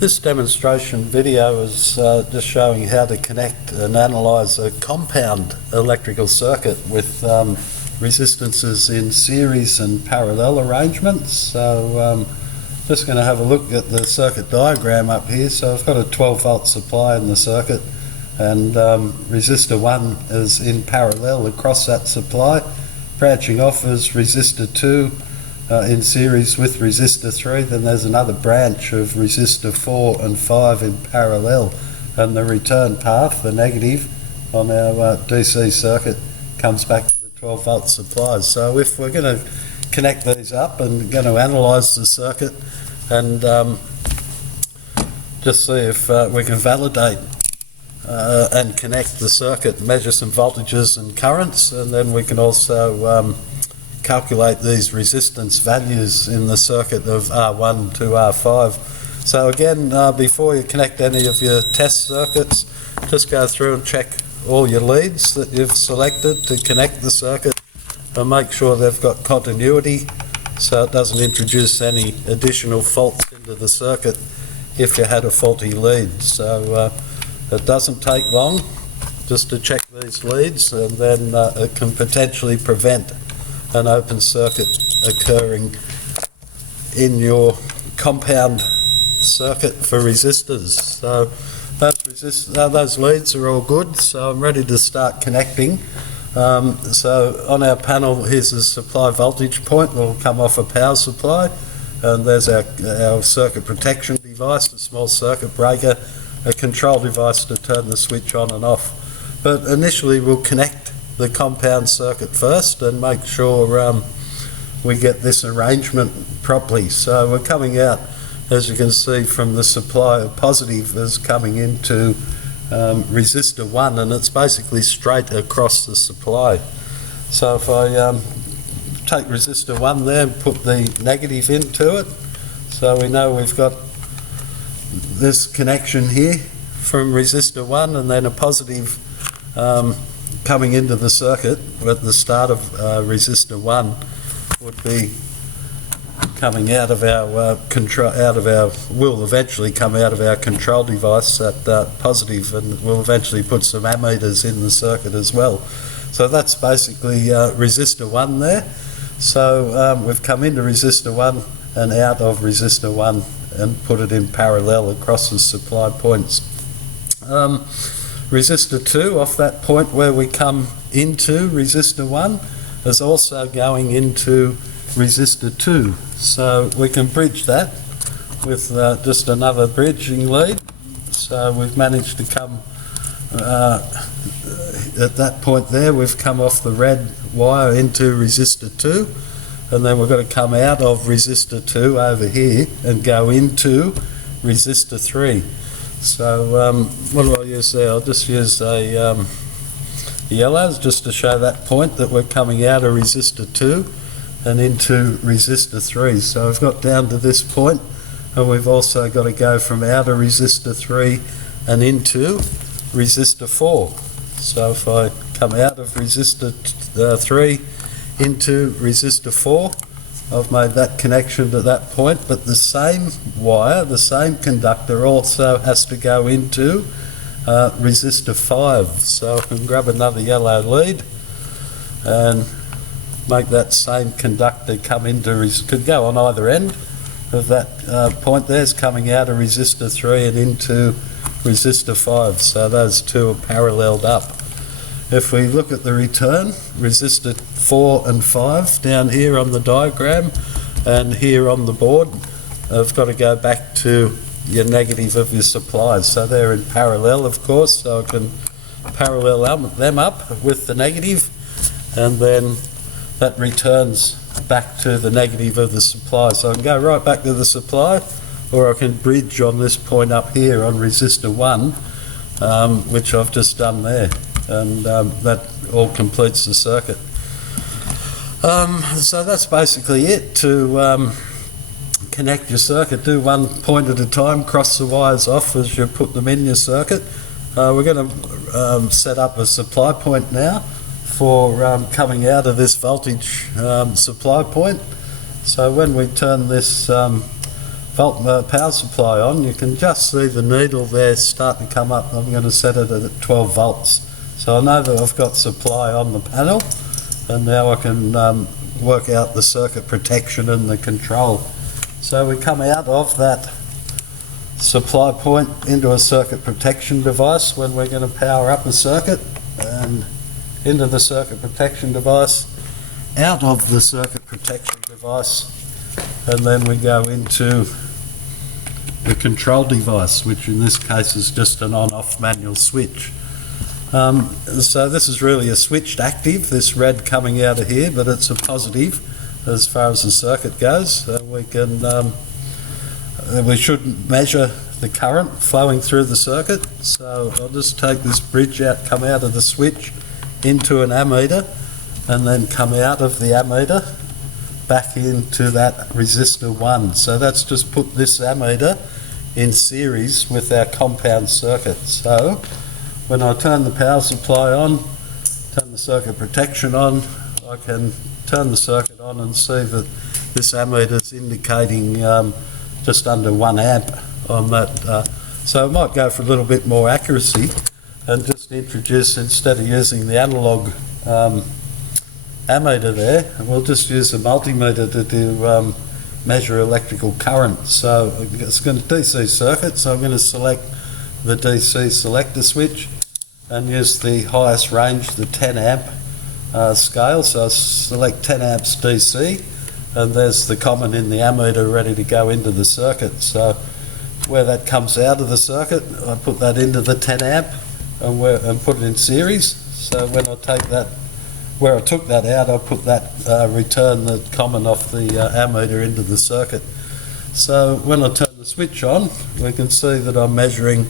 This demonstration video is just showing how to connect and analyse a compound electrical circuit with resistances in series and parallel arrangements. So just going to have a look at the circuit diagram up here. So I've got a 12 volt supply in the circuit, and resistor 1 is in parallel across that supply. Branching off is resistor 2 in series with resistor 3, then there's another branch of resistor 4 and 5 in parallel, and the return path, the negative on our DC circuit, comes back to the 12 volt supply. So if we're going to connect these up and going to analyse the circuit and just see if we can validate and connect the circuit, measure some voltages and currents, and then we can also calculate these resistance values in the circuit of R1 to R5. So again, before you connect any of your test circuits, just go through and check all your leads that you've selected to connect the circuit and make sure they've got continuity so it doesn't introduce any additional faults into the circuit if you had a faulty lead. So it doesn't take long just to check these leads, and then it can potentially prevent an open circuit occurring in your compound circuit for resistors. So those leads are all good, so I'm ready to start connecting. So on our panel, here's a supply voltage point that will come off a power supply, and there's our circuit protection device, a small circuit breaker, a control device to turn the switch on and off. But initially we'll connect the compound circuit first and make sure we get this arrangement properly. So we're coming out, as you can see from the supply, positive is coming into resistor 1, and it's basically straight across the supply. So if I take resistor 1 there and put the negative into it, so we know we've got this connection here from resistor 1 and then a positive coming into the circuit at the start of resistor 1 would be coming out of our will eventually come out of our control device at positive, and we'll eventually put some ammeters in the circuit as well. So that's basically resistor 1 there. So we've come into resistor 1 and out of resistor 1 and put it in parallel across the supply points. Resistor 2, off that point where we come into resistor 1, is also going into resistor 2. So we can bridge that with just another bridging lead. So we've managed to come, at that point there, we've come off the red wire into resistor 2, and then we've got to come out of resistor 2 over here and go into resistor 3. So what do I use there? I'll just use a yellows just to show that point that we're coming out of resistor 2 and into resistor 3. So I've got down to this point, and we've also got to go from out of resistor 3 and into resistor 4. So if I come out of resistor 3 into resistor 4, I've made that connection to that point, but the same wire, the same conductor also has to go into resistor 5. So I can grab another yellow lead and make that same conductor come into, could go on either end of that point there, is coming out of resistor 3 and into resistor 5. So those two are paralleled up. If we look at the return, resistor 4 and 5 down here on the diagram and here on the board, I've got to go back to your negative of your supplies. So they're in parallel, of course, so I can parallel them up with the negative, and then that returns back to the negative of the supply. So I can go right back to the supply, or I can bridge on this point up here on resistor 1, which I've just done there. And that all completes the circuit. So that's basically it to connect your circuit. Do one point at a time, cross the wires off as you put them in your circuit. We're going to set up a supply point now for coming out of this voltage supply point. So when we turn this power supply on, you can just see the needle there starting to come up. I'm going to set it at 12 volts. So I know that I've got supply on the panel, and now I can work out the circuit protection and the control. So we come out of that supply point into a circuit protection device when we're going to power up a circuit, and into the circuit protection device, out of the circuit protection device, and then we go into the control device, which in this case is just an on-off manual switch. So this is really a switched active, this red coming out of here, but it's a positive as far as the circuit goes. So we should measure the current flowing through the circuit. So I'll just take this bridge out, come out of the switch into an ammeter, and then come out of the ammeter back into that resistor 1. So that's just put this ammeter in series with our compound circuit. So when I turn the power supply on, turn the circuit protection on, I can turn the circuit on and see that this ammeter is indicating just under 1 amp on that. So I might go for a little bit more accuracy and just introduce, instead of using the analog ammeter there, and we'll just use a multimeter to do measure electrical current. So it's going to DC circuit, so I'm going to select the DC selector switch and use the highest range, the 10 amp scale. So I select 10 amps DC, and there's the common in the ammeter ready to go into the circuit. So where that comes out of the circuit, I put that into the 10 amp and put it in series. So when I take that, where I took that out, I put that, return the common off the ammeter into the circuit. So when I turn the switch on, we can see that I'm measuring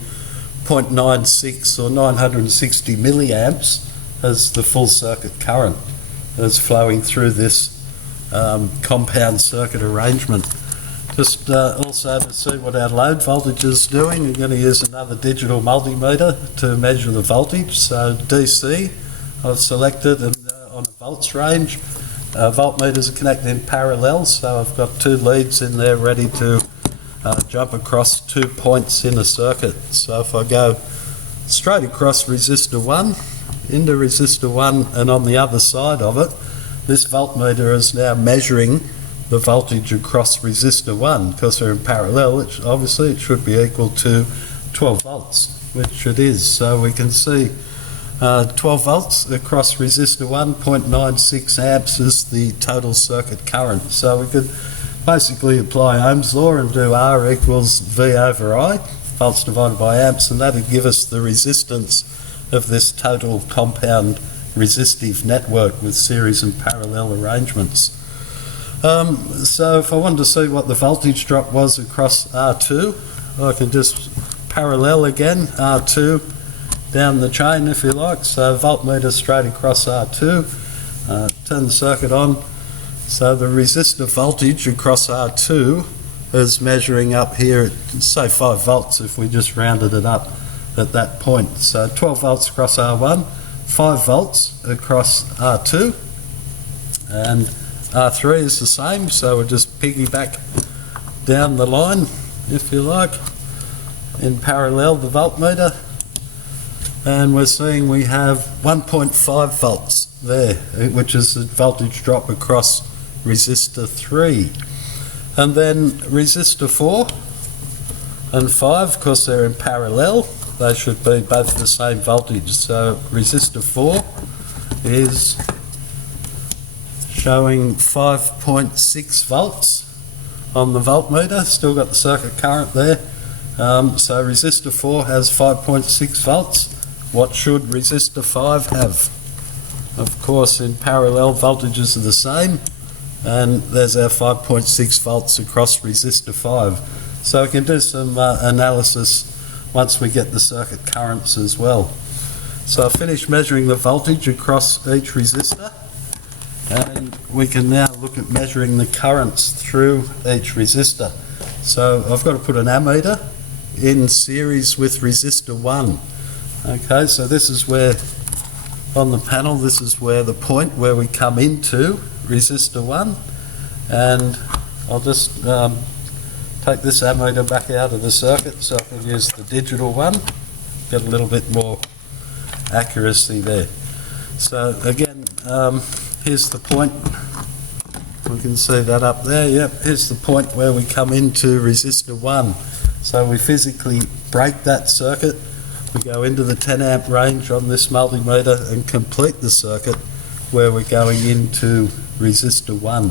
0.96 or 960 milliamps as the full circuit current that's flowing through this compound circuit arrangement. Just also to see what our load voltage is doing, we're going to use another digital multimeter to measure the voltage. So DC, I've selected, and on a volts range. Voltmeters are connected in parallel, so I've got 2 leads in there ready to jump across 2 points in a circuit. So if I go straight across resistor 1, into resistor 1, and on the other side of it, this voltmeter is now measuring the voltage across resistor 1. Because they're in parallel, obviously it should be equal to 12 volts, which it is. So we can see 12 volts across resistor 1, 0.96 amps is the total circuit current. So we could basically apply Ohm's law and do R equals V over I, volts divided by amps, and that would give us the resistance of this total compound resistive network with series and parallel arrangements. So if I wanted to see what the voltage drop was across R2, I can just parallel again R2 down the chain if you like. So voltmeter straight across R2, turn the circuit on. So the resistor voltage across R2 is measuring up here at, say, 5 volts if we just rounded it up at that point. So 12 volts across R1, 5 volts across R2, and R3 is the same, so we'll just piggyback down the line, if you like, in parallel the voltmeter, and we're seeing we have 1.5 volts there, which is the voltage drop across resistor 3. And then resistor 4 and 5, because they're in parallel, they should be both the same voltage. So resistor 4 is showing 5.6 volts on the voltmeter, still got the circuit current there. So resistor 4 has 5.6 volts. What should resistor 5 have? Of course, in parallel, voltages are the same, and there's our 5.6 volts across resistor 5. So we can do some analysis once we get the circuit currents as well. So I've finished measuring the voltage across each resistor, and we can now look at measuring the currents through each resistor. So I've got to put an ammeter in series with resistor 1. Okay, so this is where, on the panel, this is where the point where we come into resistor 1, and I'll just take this ammeter back out of the circuit so I can use the digital one, get a little bit more accuracy there. So again, here's the point. We can see that up there. Yep, here's the point where we come into resistor 1. So we physically break that circuit. We go into the 10 amp range on this multimeter and complete the circuit where we're going into resistor 1.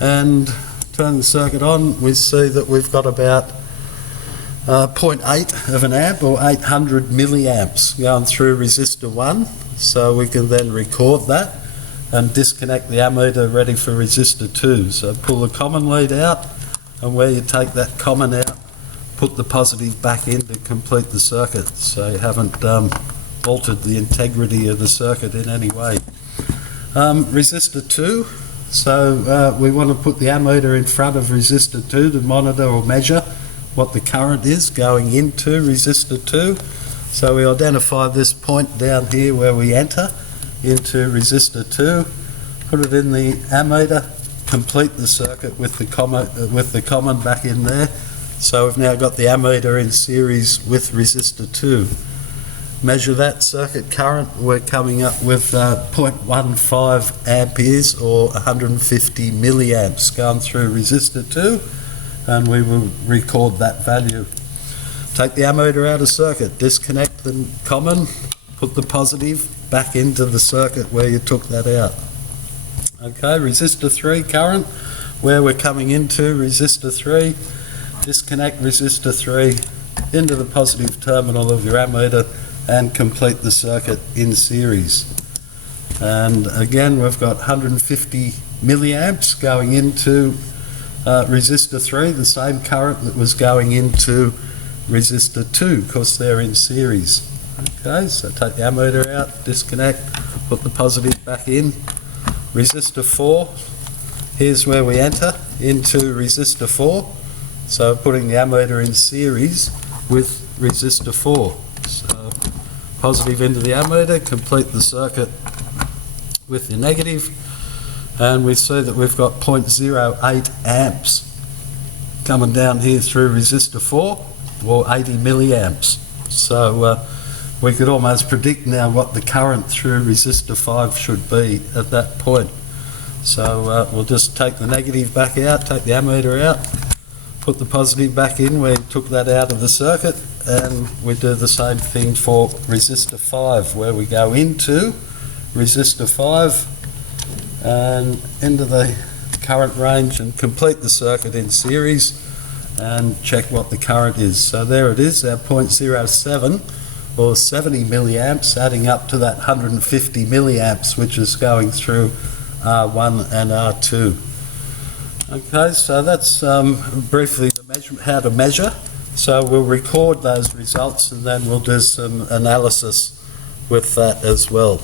And turn the circuit on, we see that we've got about 0.8 of an amp, or 800 milliamps going through resistor 1. So we can then record that and disconnect the ammeter ready for resistor 2. So pull the common lead out, and where you take that common out, put the positive back in to complete the circuit, so you haven't altered the integrity of the circuit in any way. Resistor 2, so we want to put the ammeter in front of resistor 2 to monitor or measure what the current is going into resistor 2. So we identify this point down here where we enter into resistor 2, put it in the ammeter, complete the circuit with the common back in there. So we've now got the ammeter in series with resistor 2. Measure that circuit current, we're coming up with 0.15 amperes, or 150 milliamps going through resistor 2, and we will record that value. Take the ammeter out of circuit, disconnect the common, put the positive back into the circuit where you took that out. Okay, resistor 3 current, where we're coming into resistor 3, disconnect resistor 3 into the positive terminal of your ammeter and complete the circuit in series. And again, we've got 150 milliamps going into resistor 3, the same current that was going into resistor 2, because they're in series. Okay, so take the ammeter out, disconnect, put the positive back in. Resistor 4, here's where we enter into resistor 4. So putting the ammeter in series with resistor 4. So positive into the ammeter, complete the circuit with the negative, and we see that we've got 0.08 amps coming down here through resistor 4, or 80 milliamps. So we could almost predict now what the current through resistor 5 should be at that point. So we'll just take the negative back out, take the ammeter out, put the positive back in where we took that out of the circuit, and we do the same thing for resistor 5, where we go into resistor 5 and into the current range and complete the circuit in series and check what the current is. So there it is, our 0.07, or 70 milliamps, adding up to that 150 milliamps, which is going through R1 and R2. Okay, so that's briefly the how to measure. So we'll record those results and then we'll do some analysis with that as well.